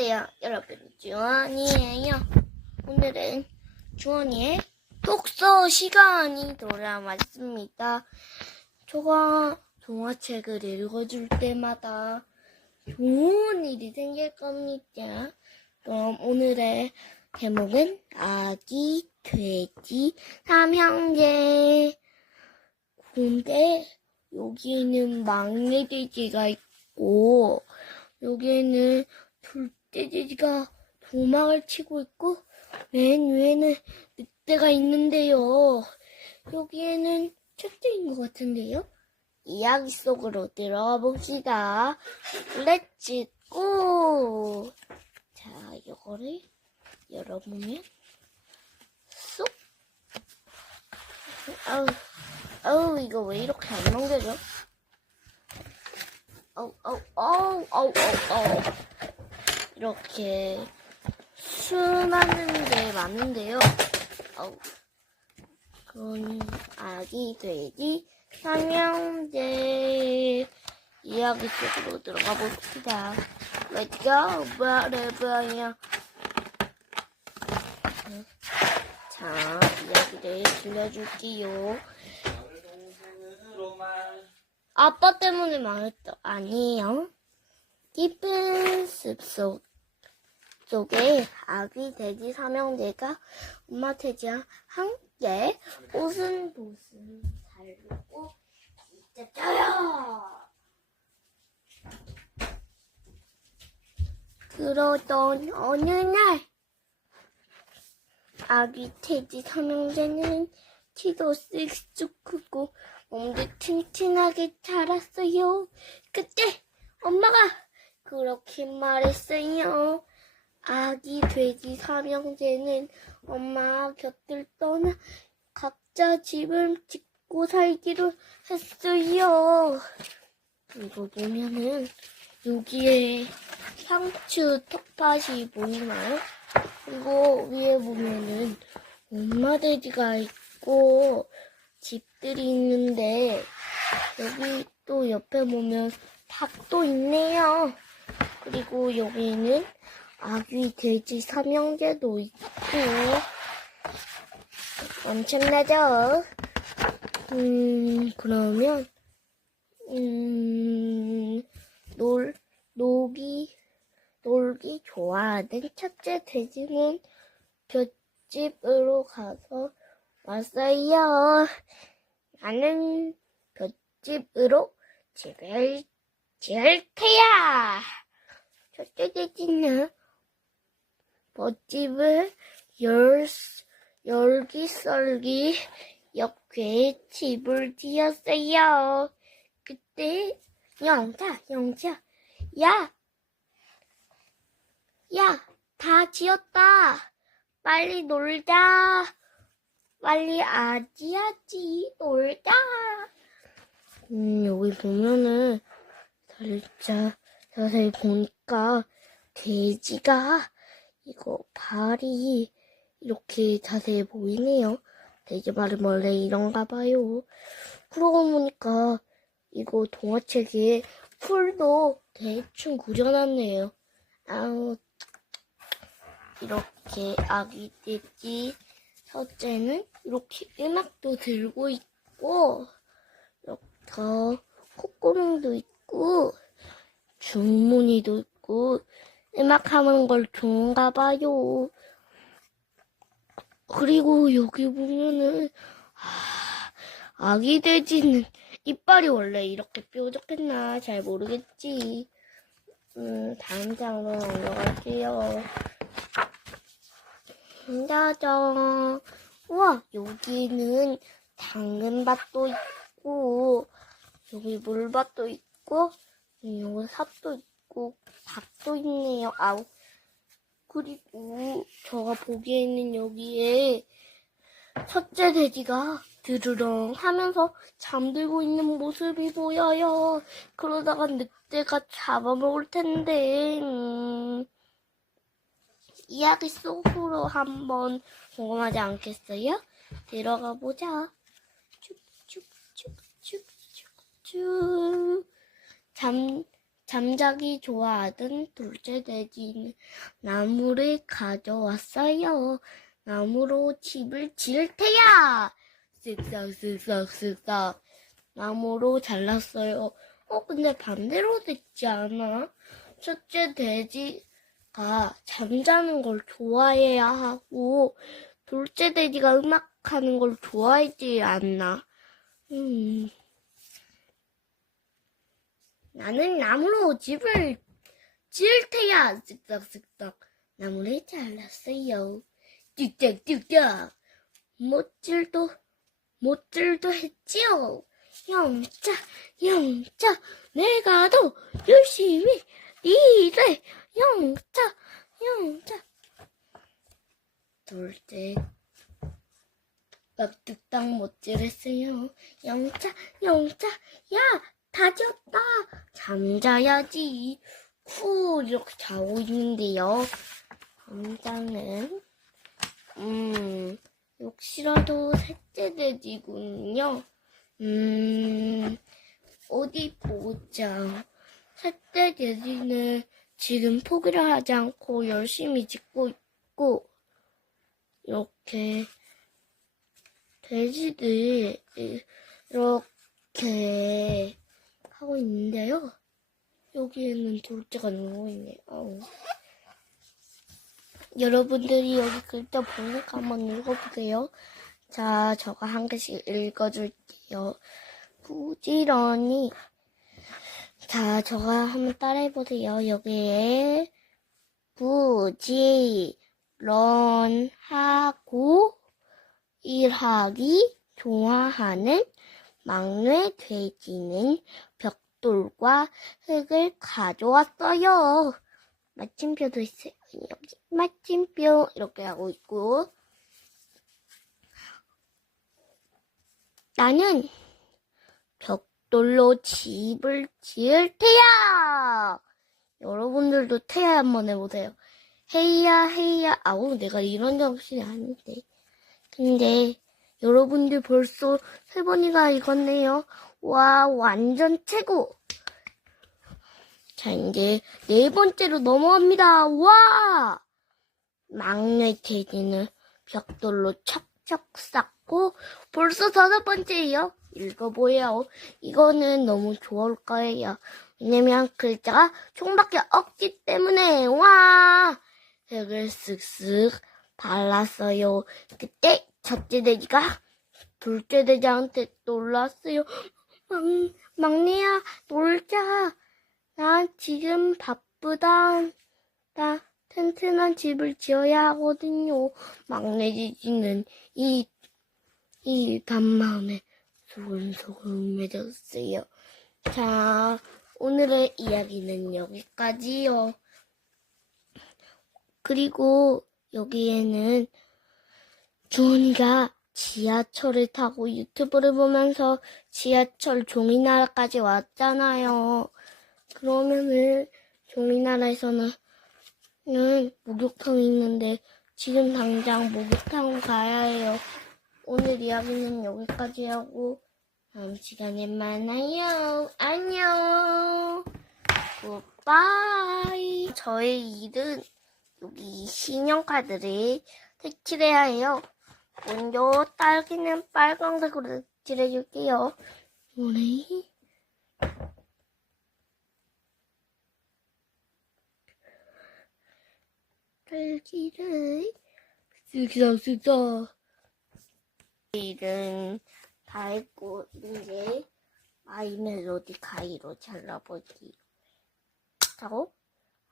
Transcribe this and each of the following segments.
안녕하세요, 여러분. 주원이에요. 오늘은 주원이의 독서 시간이 돌아왔습니다. 제가 동화책을 읽어줄 때마다 좋은 일이 생길 겁니다. 그럼 오늘의 제목은 아기 돼지 삼형제. 근데 여기에는 막내 돼지가 있고 여기에는 둘 째 돼지가 도망을 치고 있고 맨 위에는 늑대가 있는데요. 여기에는 첫째인 것 같은데요. 이야기 속으로 들어가 봅시다. 렛츠 고! 자, 이거를 열어보면 쏙! 아우, 아우, 이거 왜 이렇게 안 넘겨져? 어우, 어우, 어우, 어우, 어우, 어우. 이렇게 수많은 게 많은데요. 어우. 그건 아기 돼지 삼형제 이야기 속으로 들어가 봅시다. Let's go, 바라바야. 자, 이야기를 들려줄게요. 아빠 때문에 망했다. 아니에요. 깊은 숲속 속에 아기 돼지 삼형제가 엄마 돼지와 함께 오순도순 살고 있었어요. 그러던 어느 날 아기 돼지 삼형제는 키도 쓱쓱 크고 몸도 튼튼하게 자랐어요. 그때 엄마가 그렇게 말했어요. 아기 돼지 삼형제는 엄마 곁을 떠나 각자 집을 짓고 살기로 했어요. 이거 보면은 여기에 상추 텃밭이 보이나요? 그리고 위에 보면은 엄마 돼지가 있고 집들이 있는데 여기 또 옆에 보면 닭도 있네요. 그리고 여기는 아기 돼지 삼형제도 있고 엄청나죠? 음 그러면 음 놀, 놀기 놀기 좋아하는 첫째 돼지는 볏집으로 가서 왔어요. 나는 볏집으로 집을 지을 테야. 첫째 돼지는 볏집을 열, 열기 썰기 옆에 집을 지었어요. 그때 영자, 영자, 야, 야, 다 지었다. 빨리 놀자. 빨리 아지아지 놀자. 음, 여기 보면은 살짝 자세히 보니까 돼지가 이거 발이 이렇게 자세히 보이네요. 돼지 발은 원래 이런가 봐요. 그러고 보니까 이거 동화책에 풀도 대충 그려놨네요. 아우 이렇게 아기 돼지 첫째는 이렇게 음악도 들고 있고 이렇게 콧구멍도 있고 줄무늬도 있고 음악 하는 걸 좋은가 봐요. 그리고 여기 보면은 아, 아기 돼지는 이빨이 원래 이렇게 뾰족했나 잘 모르겠지. 음, 다음 장으로 넘어갈게요. 짜잔. 우와, 여기는 당근밭도 있고, 여기 물밭도 있고, 여기 삽도 있고, 닭도 있네요. 아우. 그리고 제가 보기에는 여기에 첫째 돼지가 드르렁 하면서 잠들고 있는 모습이 보여요. 그러다가 늑대가 잡아먹을 텐데, 음, 이야기 속으로 한번 궁금하지 않겠어요? 들어가 보자. 쭉쭉쭉쭉쭉쭉. 잠, 잠자기 좋아하던 둘째 돼지는 나무를 가져왔어요. 나무로 집을 지을 테야. 쓱싹 쓱싹 쓱싹 나무로 잘랐어요. 어 근데 반대로 됐지 않아? 첫째 돼지가 잠자는 걸 좋아해야 하고 둘째 돼지가 음악하는 걸 좋아하지 않나? 음. 나는 나무로 집을 지을 테야. 쓱싹쓱싹 나무를 잘랐어요. 뚝딱뚝딱 못질도 못질도 했지요. 영자 영자 내가 더 열심히 일해. 영자 영자 둘째 뚝딱 못질했어요. 영자 영자 야 다졌다. 잠자야지. 후 이렇게 자고 있는데요. 잠자는 음 역시라도 셋째 돼지군요. 음 어디 보자. 셋째 돼지는 지금 포기를 하지 않고 열심히 짓고 있고 이렇게 돼지들 이렇게 하고 있는데요. 여기에는 둘째가 누워 있네요. 아우. 여러분들이 여기 글자 보니까 한번 읽어보세요. 자, 저가 한 개씩 읽어줄게요. 부지런히. 자, 저가 한번 따라해보세요. 여기에 부지런하고 일하기 좋아하는 막내 돼지는 벽돌과 흙을 가져왔어요. 마침표도 있어요. 여기 마침표 이렇게 하고 있고 나는 벽돌로 집을 지을 테야. 여러분들도 태야 한번 해보세요. 헤이야 헤이야 아우 내가 이런 정신이 아닌데 근데 여러분들 벌써 세 번이나 읽었네요. 와, 완전 최고! 자, 이제 네 번째로 넘어갑니다. 와! 막내 돼지는 벽돌로 척척 쌓고 벌써 다섯 번째예요. 읽어보여요. 이거는 너무 좋을 거예요. 왜냐면 글자가 총밖에 없기 때문에 와! 흙을 쓱쓱 발랐어요. 그때 첫째 돼지가 둘째 돼지한테 놀랐어요. 막, 막내야, 놀자. 나 지금 바쁘다. 나 튼튼한 집을 지어야 하거든요. 막내 돼지는 이, 이 단마음에 소근소근해졌어요. 자, 오늘의 이야기는 여기까지요. 그리고 여기에는 주원이가 지하철을 타고 유튜브를 보면서 지하철 종이나라까지 왔잖아요. 그러면은 종이나라에서는 는 목욕탕이 있는데 지금 당장 목욕탕 가야 해요. 오늘 이야기는 여기까지 하고 다음 시간에 만나요. 안녕. 굿바이. 저의 일은 여기 신용카드를 색칠해야 해요. 먼저 딸기는 빨간색으로 칠해줄게요. 우리. 딸기를 쓱싹 쓱싹 일은 다 했고 이제 마이 멜로디 가위로 잘라보기. 하고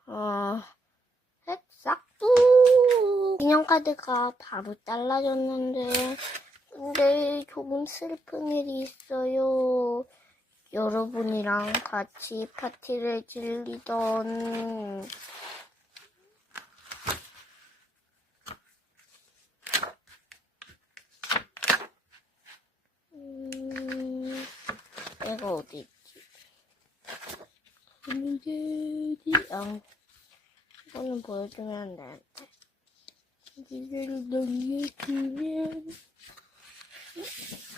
어싹 둑 인형카드가 바로 잘라졌는데 근데 조금 슬픈 일이 있어요. 여러분이랑 같이 파티를 즐기던 음, 내가 어디 있지? 어디 양 이거는 보여주면 안 되는데. 이걸 넘겨주면,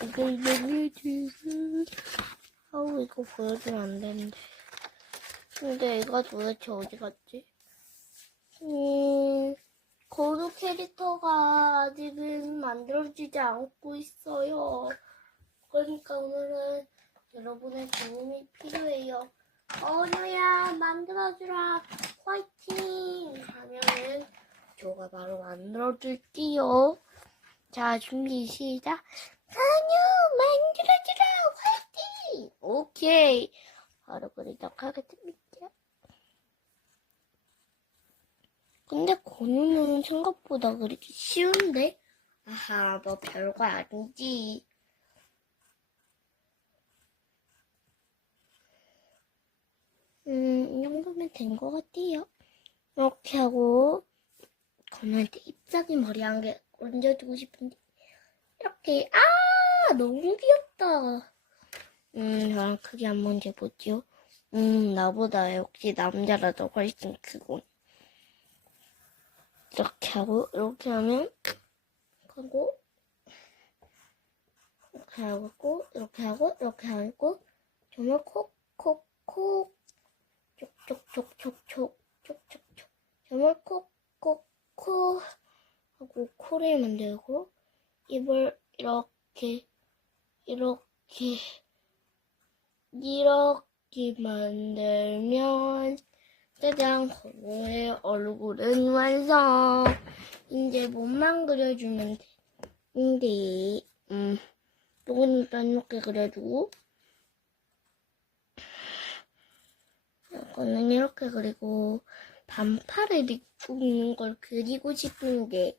이걸 넘겨주면, 아우, 이거 보여주면 안 되는데. 근데 얘가 도대체 어디 갔지? 음, 거루 캐릭터가 아직은 만들어지지 않고 있어요. 그러니까 오늘은 여러분의 도움이 필요해요. 어느야 만들어주라 화이팅 저가 바로 만들어줄게요. 자 준비 시작. 사냥 만들어주라 화이팅. 오케이 바로 그리도록 하겠습니다. 근데 권유는 생각보다 그렇게 쉬운데? 아하 뭐 별거 아니지. 음, 이 정도면 된 것 같아요. 이렇게 하고, 건우한테 잎사귀 머리 한 개 얹어주고 싶은데, 이렇게, 아! 너무 귀엽다. 음, 저랑 크게 한 번 재보죠. 음, 나보다 역시 남자라도 훨씬 크군. 이렇게 하고, 이렇게 하면, 하고, 이렇게 하고, 이렇게 하고, 이렇게 하고, 정말 콕, 콕, 콕. 촉촉촉촉촉 촉촉촉 점을 콕콕 콕 하고 코를 만들고 입을 이렇게 이렇게 이렇게 만들면 짜잔 건우의 얼굴은 완성 이제 몸만 그려주면 돼. 근데 음 요거는 이렇게 그려주고 이거는 이렇게 그리고 반팔을 입고 있는 걸 그리고 싶은데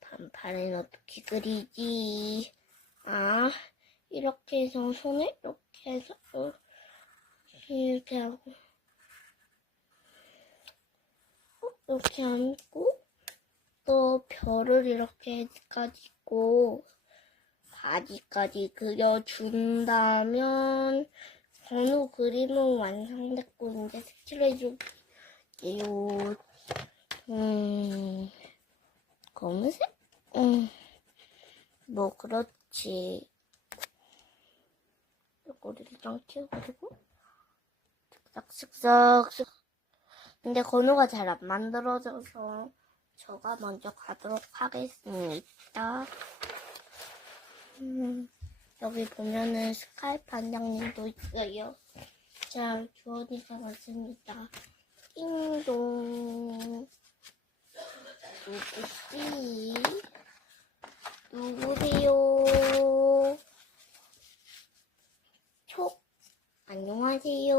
반팔은 어떻게 그리지? 아 이렇게 해서 손을 이렇게 해서 이렇게 하고 어, 이렇게 안고 또 별을 이렇게까지 있고 바지까지 그려준다면 번호 그림은 완성됐고 이제 색칠해 줄게요. 음, 검은색? 음, 뭐 그렇지. 요거를 좀 키워가지고 쓱싹쓱싹. 근데 건우가 잘 안 만들어져서 저가 먼저 가도록 하겠습니다. 음. 여기 보면은 스카이프 반장님도 있어요. 자, 주원이가 왔습니다. 띵동. 누구지? 누구세요? 촉. 안녕하세요.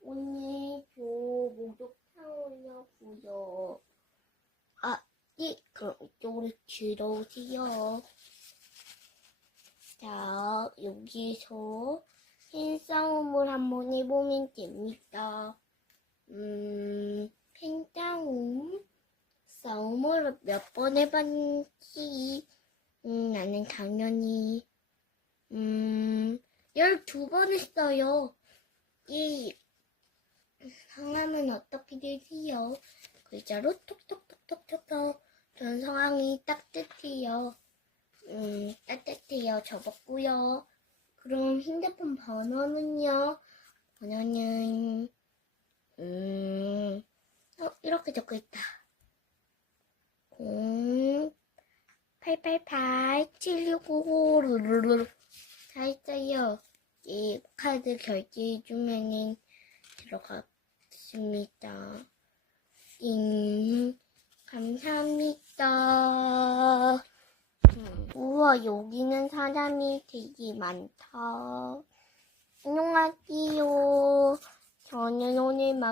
오늘 저 목욕탕 오려고요. 아, 네. 그럼 이쪽으로 들어오세요. 자, 여기서 흰싸움을 한번 해보면 됩니다. 음, 펜싸움 싸움을 몇 번 해봤는지, 음, 나는 당연히, 음, 12번 했어요. 이 상황은 어떻게 되세요? 글자로 톡톡톡톡톡톡. 전 상황이 따뜻해요. 음, 따뜻해요. 접었고요. 그럼 핸드폰 번호는요? 번호는 음, 어, 이렇게 적혀 있다. 0 888 765 르르르 다 있어요. 이 카드 결제해 주면은 들어가겠습니다. 잉, 감사합니다. 우와, 여기는 사람이 되게 많다. 안녕하세요. 저는 오늘 막